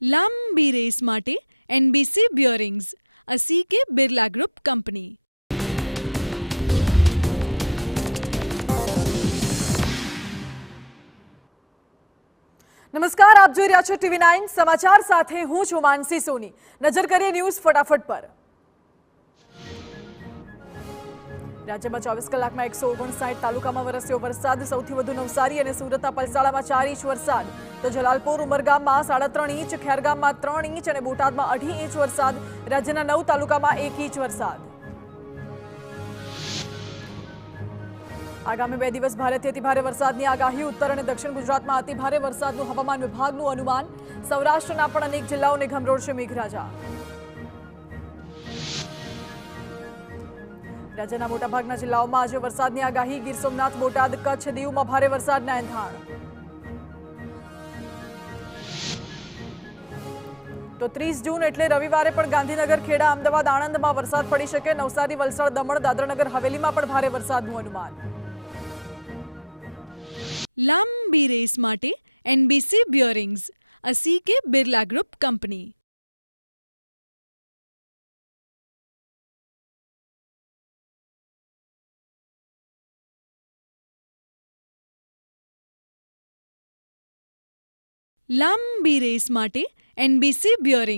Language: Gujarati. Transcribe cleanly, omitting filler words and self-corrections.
લાંબી રેસ માટે NBC bearings, a CK Birla group company. નમસ્કાર, આપ જોઈ રહ્યા છો TV9 સમાચાર સાથે હું છું માનસી સોની. નજર કરીએ ન્યૂઝ ફટાફટ પર. રાજ્યમાં 24 કલાકમાં 159 તાલુકામાં વરસ્યો વરસાદ. સૌથી વધુ નવસારી અને સુરતના પલસાડામાં 4 ઇંચ વરસાદ, તો જલાલપોર ઉમરગામમાં 3.5 ઇંચ, ખેરગામમાં 3 ઇંચ અને બોટાદમાં 2.5 ઇંચ વરસાદ. રાજ્યના 9 તાલુકામાં 1 ઇંચ વરસાદ. આગામી 2 દિવસ ભારેથી અતિભારે વરસાદની આગાહી. ઉત્તર અને દક્ષિણ ગુજરાતમાં અતિભારે વરસાદનું હવામાન વિભાગનું અનુમાન. સૌરાષ્ટ્રના પણ અનેક જિલ્લાઓને ગમરોળશે મેઘરાજા. રાજ્યના મોટાભાગના જિલ્લાઓમાં આજે વરસાદની આગાહી. ગીર સોમનાથ, બોટાદ, કચ્છ, દીવમાં ભારે વરસાદના એંધાણ. તો 30 જૂન એટલે રવિવારે પણ ગાંધીનગર, ખેડા, અમદાવાદ, આણંદમાં વરસાદ પડી શકે. નવસારી, વલસાડ, દમણ, દાદરાનગર હવેલીમાં પણ ભારે વરસાદનું અનુમાન. લાંબી રેસ માટે NBC bearings, a CK Birla group company. લાંબી રેસ માટે એનબીસી બ્યોરિંગ્સ.